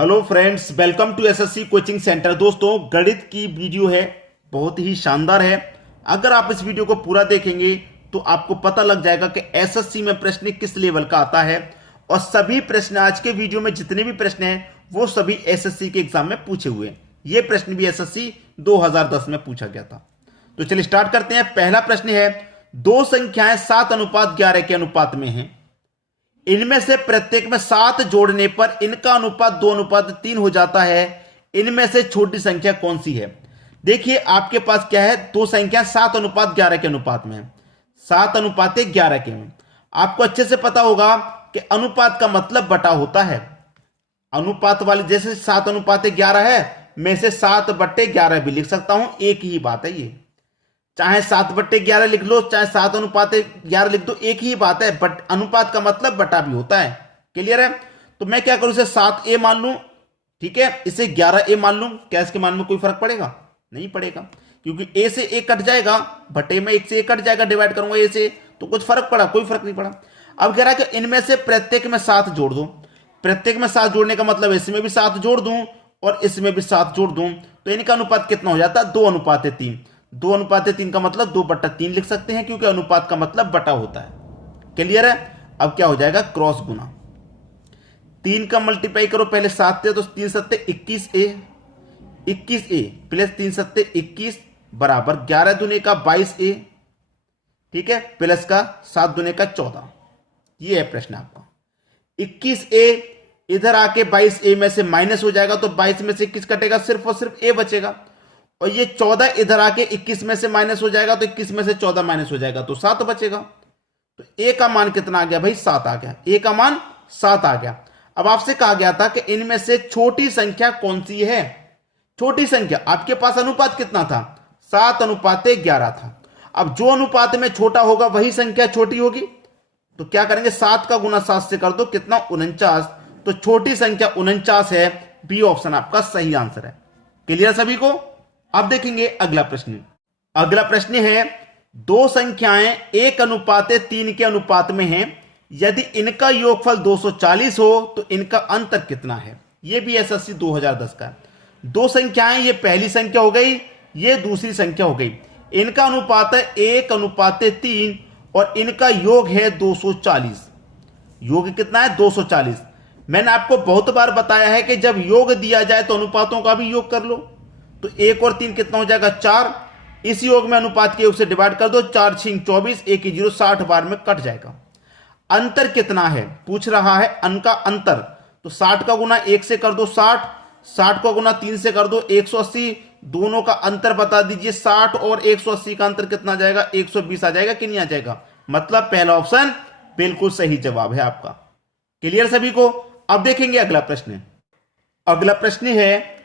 Hello friends, welcome to SSC coaching centre. दोस्तों, गणित की वीडियो है, बहुत ही शानदार है। अगर आप इस वीडियो को पूरा देखेंगे तो आपको पता लग जाएगा कि एसएससी में प्रश्न किस लेवल का आता है। और सभी प्रश्न, आज के वीडियो में जितने भी प्रश्न हैं वो सभी एसएससी के एग्जाम में पूछे हुए हैं। ये प्रश्न भी एसएससी 2010 में पूछा गया था। तो चलिए स्टार्ट करते हैं। पहला प्रश्न है, दो संख्याएं 7:11 के अनुपात में हैं। इनमें से प्रत्येक में 7 जोड़ने पर इनका अनुपात 2:3 हो जाता है। इनमें से छोटी संख्या कौन सी है? देखिए, आपके पास क्या है, दो संख्या 7:11 के अनुपात में है। 7:11 के में आपको अच्छे से पता होगा कि अनुपात का मतलब बटा होता है। अनुपात वाली जैसे 7:11 है, मैं से 7/11 भी लिख सकता हूं। एक ही बात है ये, चाहे 7/11 लिख लो, चाहे 7:11 लिख दो, एक ही बात है। बट अनुपात का मतलब बटा भी होता है। क्लियर है? तो मैं क्या करूं, इसे 7a मान लूं, ठीक है, इसे 11a मान लूं। क्या इसके मान में कोई फर्क पड़ेगा? नहीं पड़ेगा, क्योंकि a से a कट जाएगा, बटे में 1 से 1 कट जाएगा, डिवाइड करूंगा a से, तो कुछ फर्क पड़ा? कोई फर्क नहीं पड़ा। अब कह रहा है कि इनमें से प्रत्येक में 7 जोड़ दो। प्रत्येक में 7 जोड़ने का मतलब इसमें भी 7 जोड़ दूं और इसमें भी 7 जोड़ दूं, तो इनका अनुपात कितना हो जाता है? 2:3। 2:3 का मतलब 2/3 लिख सकते हैं, क्योंकि अनुपात का मतलब बटा होता है। क्लियर है? अब क्या हो जाएगा? क्रॉस गुना। 3 का मल्टीप्लाई करो, पहले 7 थे तो 3 7 21a, 21a प्लस 3 7 21 बराबर 11 दूने का 22a, ठीक है, प्लस का 7 दूने का 14। ये है प्रश्न आपका। 21a इधर आके 22a में से माइनस हो जाएगा, तो 22 में से 21 कटेगा, सिर्फ और सिर्फ a बचेगा। और ये 14 इधर आके 21 में से माइनस हो जाएगा, तो 21 में से 14 माइनस हो जाएगा, तो 7 बचेगा। तो a का मान कितना आ गया भाई? 7 आ गया। a का मान 7 आ गया। अब आपसे कहा गया था कि इनमें से छोटी संख्या कौन सी है? छोटी संख्या, आपके पास अनुपात कितना था? 7:11 था। अब जो अनुपात में छोटा होगा वही संख्या छोटी होगी। तो क्या करेंगे? 7 का गुना 7 से कर दो, कितना? 49। तो छोटी संख्या 49 है। बी ऑप्शन आपका सही आंसर है। क्लियर सभी को? अब देखेंगे अगला प्रश्न। अगला प्रश्न है, दो संख्याएं 1:3 के अनुपात में हैं। यदि इनका योगफल 240 हो तो इनका अंतर कितना है? यह भी एसएससी 2010 का है। दो संख्याएं, ये पहली संख्या हो गई, ये दूसरी संख्या हो गई। इनका अनुपात है 1:3 और इनका योग है 240। योग कितना है? 240। मैंने आपको बहुत बार बताया है कि जब योग दिया जाए तो अनुपातों का भी योग कर लो। तो 1 और 3 कितना हो जाएगा? 4। इस योग में अनुपात के योग से डिवाइड कर दो, 4 6 24, 1 0, 60 बार में कट जाएगा। अंतर कितना है पूछ रहा है, अन का अंतर। तो 60 का गुना 1 से कर दो 60, 60 का गुना 3 से कर दो 180। दोनों का अंतर बता दीजिए। 60 और 180 का अंतर कितना आ जाएगा? 120 आ जाएगा कि नहीं आ जाएगा? मतलब पहला ऑप्शन बिल्कुल सही जवाब है आपका। क्लियर सभी को? अब देखेंगे अगला प्रश्न। अगला प्रश्न है,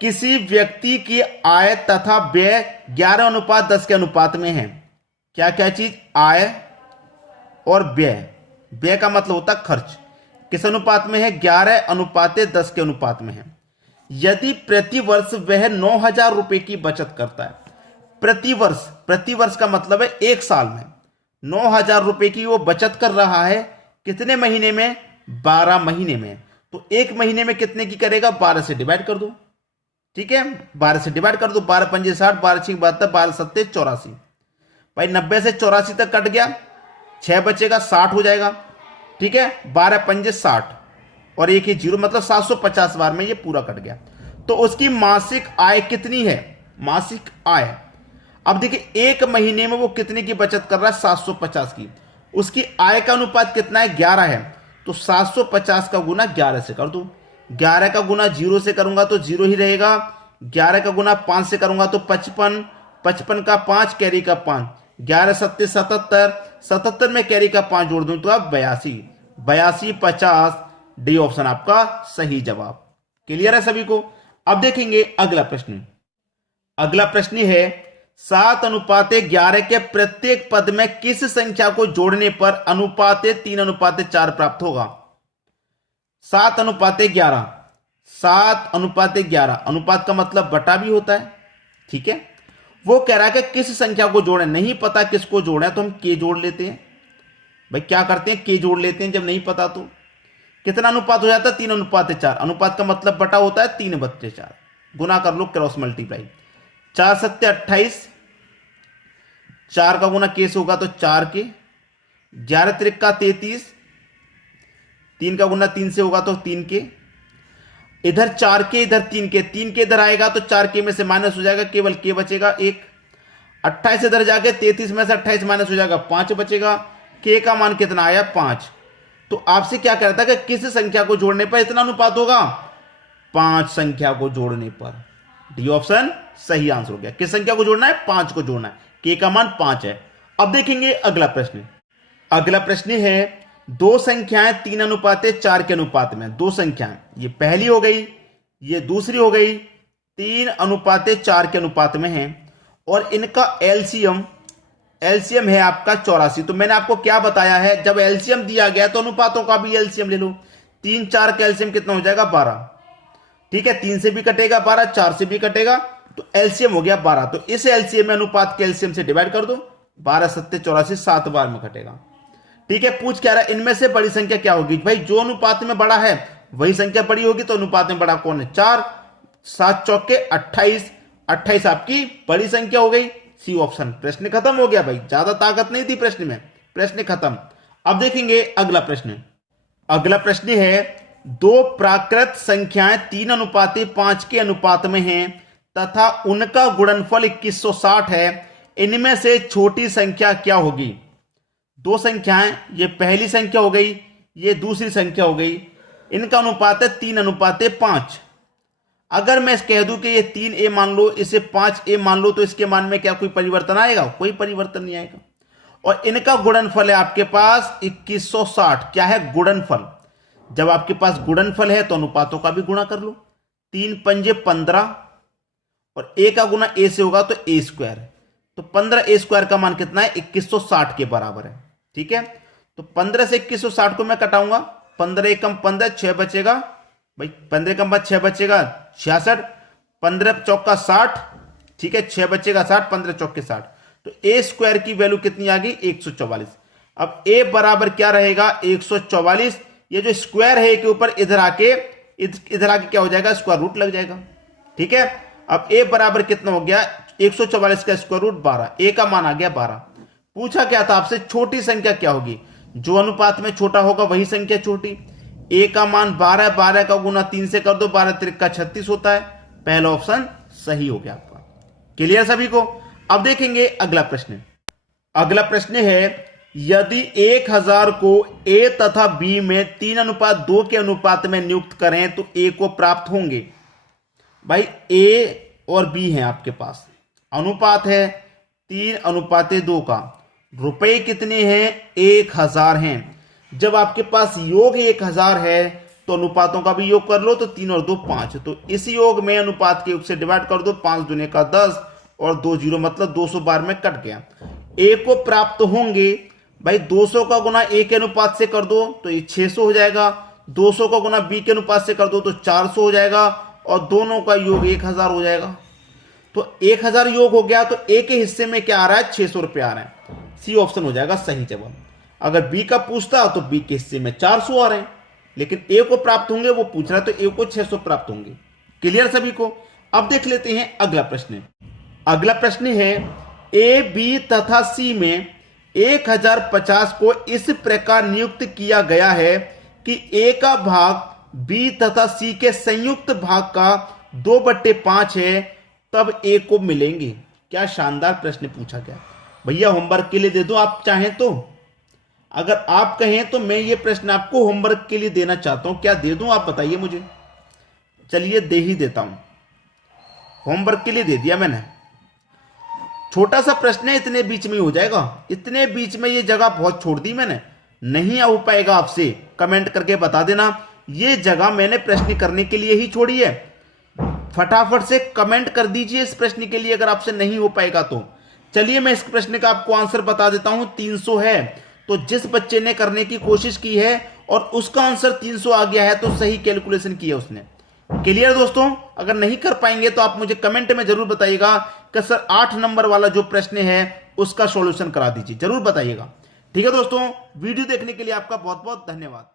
किसी व्यक्ति की आय तथा व्यय 11:10 के अनुपात में है। क्या क्या चीज? आय और व्यय। व्यय का मतलब होता है खर्च। किस अनुपात में है? 11:10 के अनुपात में है। यदि प्रतिवर्ष वह 9,000 रुपए की बचत करता है। प्रतिवर्ष, प्रतिवर्ष का मतलब है एक साल में 9,000 रुपए की वो बचत कर रहा है। कितने महीने में? 12 महीने में। तो एक महीने में कितने की करेगा? 12 से डिवाइड कर दो, ठीक है, 12 से डिवाइड कर दो। 12 पंजे 60, 12 6 72, 12 7 84। भाई 90 से 84 तक कट गया, 6 बचेगा, 60 हो जाएगा, ठीक है। 12 पंजे 60 और 1 0, मतलब 750 बार में ये पूरा कट गया। तो उसकी मासिक आय कितनी है? मासिक आय, अब देखिए एक महीने में वो कितने की बचत कर रहा है? 750 की। उसकी आय का अनुपात कितना है? 11 है। तो 750 का गुना 11 से कर दो। 11 का गुना 0 से करूंगा तो 0 ही रहेगा। 11 का गुना 5 से करूंगा तो 55, 55 का 5, कैरी का 5, 11 7 77, 77 में कैरी का 5 जोड़ दूं तो अब 82, 82 50। डी ऑप्शन आपका सही जवाब। क्लियर है सभी को? अब देखेंगे अगला प्रश्न। अगला प्रश्न है, 7:11 के प्रत्येक पद में किस संख्या को जोड़ने पर अनुपात 3:4 प्राप्त होगा? 7:11, 7:11, अनुपात का मतलब बटा भी होता है, ठीक है। वो कह रहा है कि किस संख्या को जोड़े, नहीं पता किसको जोड़े तो हम के जोड़ लेते हैं। भाई क्या करते हैं? के जोड़ लेते हैं जब नहीं पता तो। कितना अनुपात हो जाता है? 3:4। अनुपात का मतलब बटा होता है 3/4। गुना कर लो, क्रॉस मल्टीप्लाई। 4 सत्ते 28, 4 का गुना के से होगा तो 4 के, 11 त्रिका 33, 3 का गुना 3 से होगा तो 3 के, इधर 4 के इधर 3 के, 3 के इधर आएगा तो 4 के में से माइनस हो जाएगा, केवल के बचेगा 1। 28 इधर जाके 33 में से 28 माइनस हो जाएगा, 5 बचेगा। के का मान कितना आया? 5। तो आपसे क्या कह रहा था कि किस संख्या को जोड़ने पर इतना अनुपात होगा? 5 संख्या को जोड़ने पर। डी ऑप्शन सही आंसर हो गया। किस संख्या को जोड़ना है? 5 को जोड़ना है। के का मान 5 है। अब देखेंगे अगला प्रश्न। अगला प्रश्न है, दो संख्याएं 3:4 के अनुपात में। दो संख्याएं, ये पहली हो गई, ये दूसरी हो गई, 3:4 के अनुपात में है और इनका एलसीएम है आपका 84। तो मैंने आपको क्या बताया है, जब एलसीएम दिया गया तो अनुपातों का भी एलसीएम ले लो। 3 4 का एलसीएम कितना हो जाएगा? 12। ठीक है, 3 से भी कटेगा 12, 4 से भी कटेगा, तो एलसीएम हो गया 12। तो इस एलसीएम में अनुपात के एलसीएम से डिवाइड कर दो, 12 सत्ते 84, 7 बार में कटेगा। ठीक है, पूछ क्या रहा है, इनमें से बड़ी संख्या क्या होगी? भाई जो अनुपात में बड़ा है वही संख्या बड़ी होगी, तो अनुपात में बड़ा कौन है? 4, 7 चौके 28, 28 आपकी बड़ी संख्या हो गई। C option. प्रश्न खत्म हो गया भाई, ज्यादा ताकत नहीं थी प्रश्न में, प्रश्न खत्म। अब देखेंगे अगला प्रश्न। अगला प्रश्न है, दो प्राकृत संख्याएं 3:5 के अनुपात में हैं तथा उनका गुणनफल 2160 है, इनमें से छोटी संख्या क्या होगी? दो संख्याएं, ये पहली संख्या हो गई, ये दूसरी संख्या हो गई, इनका अनुपात है 3:5। अगर मैं कह दूं कि ये 3a मान लो, इसे 5a मान लो, तो इसके मान में क्या कोई परिवर्तन आएगा? कोई परिवर्तन नहीं आएगा। और इनका गुणनफल है आपके पास 2160। क्या है? गुणनफल। जब आपके पास गुणनफल है तो अनुपातों का भी गुणा कर लो। 3 पंजे 15 और a का गुना a से होगा तो a स्क्वायर, तो 15a स्क्वायर का मान कितना है? 2160 के बराबर है। ठीक है, तो 15 से 2160 को मैं कटाऊंगा, 15 एकम 15, 6 बचेगा भाई, 15 एकम 6 बचेगा 66, 15 चौका 60। ठीक है, 6 बचेगा 60, 15 चौके 60, तो a स्क्वायर की वैल्यू कितनी आ गई? 144। अब a बराबर क्या रहेगा? 144। ये जो स्क्वायर है के ऊपर इधर आके क्या हो जाएगा? स्क्वायर रूट लग जाएगा। ठीक है, अब a बराबर कितना हो गया? 144 का स्क्वायर रूट 12। a का मान आ गया 12। पूछा क्या था आपसे? छोटी संख्या क्या होगी? जो अनुपात में छोटा होगा वही संख्या छोटी। a का मान 12, 12 का गुना 3 से कर दो, 12 त्रिका 36 होता है। पहला ऑप्शन सही हो गया आपका। क्लियर सभी को? अब देखेंगे अगला प्रश्न। अगला प्रश्न है, यदि 1000 को a तथा b में 3:2 के अनुपात में नियुक्त करें तो a को प्राप्त होंगे। भाई a और b है आपके पास, अनुपात है 3:2 का, रुपए कितने हैं? 1000 हैं। जब आपके पास योग 1000 है तो अनुपातों का भी योग कर लो, तो 3 और 2 5, तो इस योग में अनुपात के योग से डिवाइड कर दो, 5 दूने का 10 और 2 0 मतलब 200 बार में कट गया। a को प्राप्त होंगे भाई, 200 का गुना a के अनुपात से कर दो तो ये 600 हो जाएगा, 200 का गुना b के अनुपात से कर दो तो 400 हो जाएगा, और दोनों का योग 1000 हो जाएगा। तो 1000 योग हो गया, तो a के हिस्से में क्या आ रहा है? 600 रुपये आ रहा है। सी ऑप्शन हो जाएगा सही जवाब। अगर b का पूछता तो b के हिस्से में 400 आ रहे हैं, लेकिन a को प्राप्त होंगे वो पूछ रहा है, तो a को 600 प्राप्त होंगे। क्लियर सभी को? अब देख लेते हैं अगला प्रश्न। अगला प्रश्न है, a b तथा c में 1050 को इस प्रकार नियुक्त किया गया है कि a का भाग b तथा c के संयुक्त भाग का 2/5 है, तब a को मिलेंगे। क्या शानदार प्रश्न पूछा गया। भैया होमवर्क के लिए दे दो आप चाहें तो, अगर आप कहें तो मैं ये प्रश्न आपको होमवर्क के लिए देना चाहता हूं। क्या दे दूं आप बताइए मुझे? चलिए दे ही देता हूं, होमवर्क के लिए दे दिया मैंने। छोटा सा प्रश्न है, इतने बीच में हो जाएगा, इतने बीच में ये जगह बहुत छोड़ दी मैंने, नहीं हो पाएगा आपसे। कमेंट करके बता देना, ये जगह मैंने प्रश्न करने के लिए ही छोड़ी है। फटाफट से कमेंट कर दीजिए इस प्रश्न के लिए अगर आपसे नहीं हो पाएगा तो। चलिए मैं इस प्रश्न का आपको आंसर बता देता हूं। 300 है, तो जिस बच्चे ने करने की कोशिश की है और उसका आंसर 300 आ गया है तो सही कैलकुलेशन किया उसने। क्लियर दोस्तों? अगर नहीं कर पाएंगे तो आप मुझे कमेंट में जरूर बताइएगा कि सर 8 नंबर वाला जो प्रश्न है उसका सॉल्यूशन करा दीजिए, जरूर बताइएगा। ठीक है दोस्तों, वीडियो देखने के लिए आपका बहुत बहुत धन्यवाद।